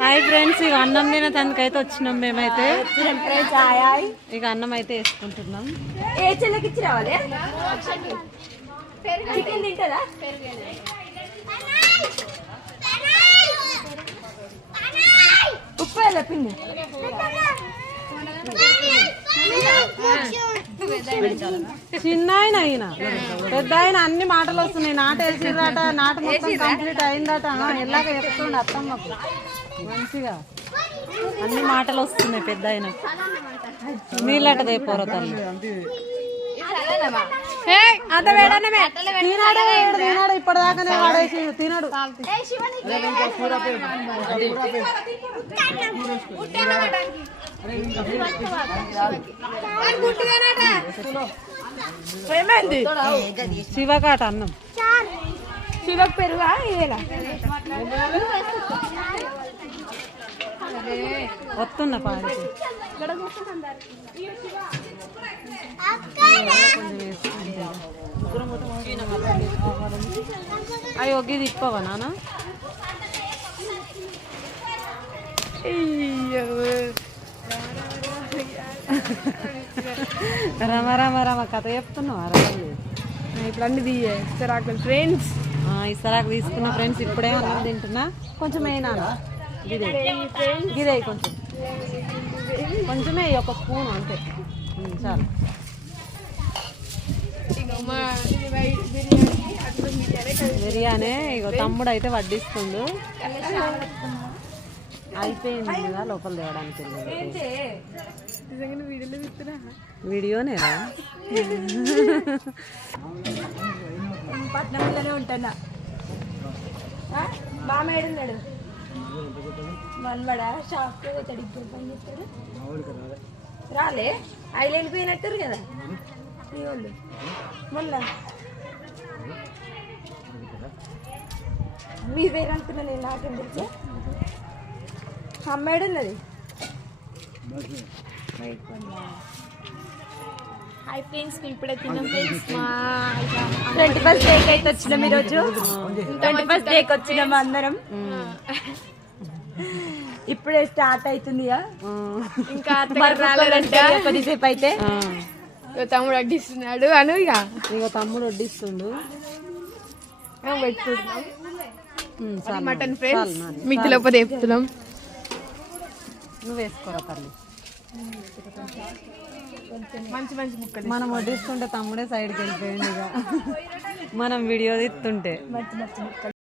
Hi friends, ఇక అన్నం తినటానికైతే వచ్చినాం మేమైతే. ఇక అన్నం అయితే వేసుకుంటున్నాం. ఉప్పు పిండి చిన్న ఆయన అయిన పెద్ద ఆయన అన్ని మాటలు వస్తున్నాయి. నాట వేసిరట, నాట మొత్తం కంప్లీట్ అయిందట. ఎలాగ చెప్తుండే అత్తమ్మకు మంచిగా అన్ని మాటలు వస్తున్నాయి. పెద్ద ఆయన నీళ్ళట దేపోర తల్లి తినాడు ఇప్పటిదాకానే వాడేసి తినడు. శివకాట అన్నం శివకు పెరుగా వస్తున్నా పాడి అయ్యో గిది ఇప్పవా నాన్న? రమ రమ రమ కథ చెప్తున్నావా? ఇప్పుడు అన్ని ఇస్తరాకులు ఫ్రెండ్స్. ఇస్తరాకు తీసుకున్న ఫ్రెండ్స్. ఇప్పుడే అన్నం తింటున్నా. కొంచెం అయినా గిదే గిదే కొంచెమే ఒక స్పూన్ అంతే చాలు. బిర్యానీ ఇగో తమ్ముడు అయితే వడ్డిస్తుండు. అయిపోయింది కదా లోపల తేవడానికి. వీడియోనేరా? పట్నంలోనే ఉంటానా. బాగా ఏడున్నాడు మనవాడా? షాప్ పని చేస్తాడు. రాలే ఆయన వెళ్ళిపోయినట్టారు కదా మీ వాళ్ళు. మొన్న మీ పేరు అనుకున్నా నేను. నాకేం తెలుసు. అమ్మాయి ఉన్నది. హాయ్ ఫ్రెండ్స్, ఇప్పుడే తిన్నాం ఫ్రెండ్స్. 21st డేకి అయితే వచ్చినాం ఈరోజు. 21st డేకి వచ్చినాం అందరం. ఇప్పుడే స్టార్ట్ అవుతుంది. ఇంకా కొద్దిసేపు అయితే తమ్ముడు వడ్డిస్తున్నాడు అను. ఇక తమ్ముడు వడ్డిస్తుండు. పెట్టుకుంటున్నాం మటన్ ఫ్రెండ్స్. మీకు లోపల చెప్తున్నాం. నువ్వు వేసుకోరా తల్లి. మంచి మంచి ముక్కలు మనం వడ్డిస్తుంటే తమ్ముడే సైడ్కి వెళ్ళిపోయింది. ఇక మనం వీడియో తీస్తుంటే మంచి మంచి ముక్కలు.